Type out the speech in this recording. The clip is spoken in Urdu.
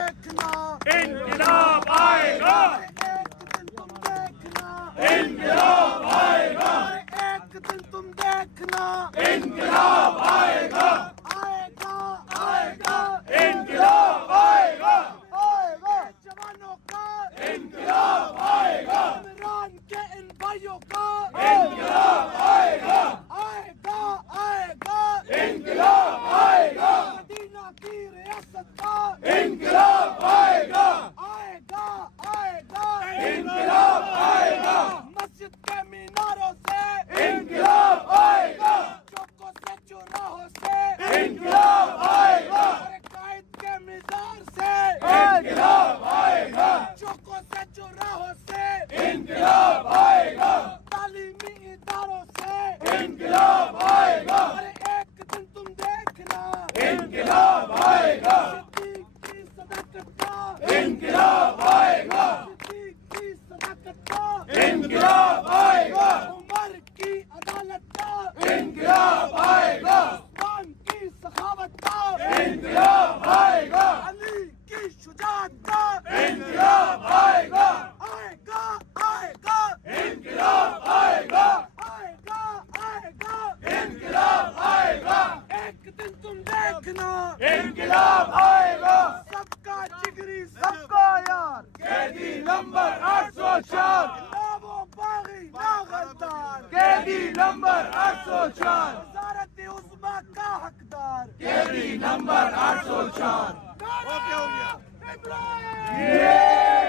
انقلاب آئے گا، ایک دن تم دیکھنا، انقلاب آئے گا، ایک دن تم دیکھنا، انقلاب آئے گا، آئے گا آئے گا انقلاب آئے گا، آئے گا جوانوں کا، انقلاب آئے گا، عمران کے ان بھائیوں کا، انقلاب آئے گا، آئے گا آئے گا انقلاب آئے گا، مدینہ کی ریاست کا، انقلاب آئے گا، آئے گا آئے گا انقلاب آئے گا، مسجد کے میناروں سے، انقلاب آئے گا، چوکوں سے چوراہوں سے، انقلاب آئے گا، قائد کے مزار سے، انقلاب آئے گا، چوکوں سے چوراہوں سے، انقلاب آئے گا، تعلیمی اداروں سے، انقلاب آئے گا، ایک دن تم دیکھنا، انقلاب آئے گا، صدیق کی صداقت کا، انقلاب آئے گا، صدیق کی صداقت کا، انقلاب آئے گا، عمر کی عدالت کا، انقلاب آئے گا، عثمان کی سخاوت کا، انقلاب آئے گا، علی کی شجاعت کا، انقلاب آئے گا، آئے گا آئے گا انقلاب آئے گا، آئے گا آئے گا انقلاب آئے گا، ایک دن تم دیکھنا، انقلاب آئے گا، سب کا جگری سب کا یار، قیدی نمبر 804، نہ باغی نہ غدار، قیدی نمبر 804، وزارت عظمیٰ کا حقدار، قیدی نمبر 804، نعرہ ابراہیم! یہ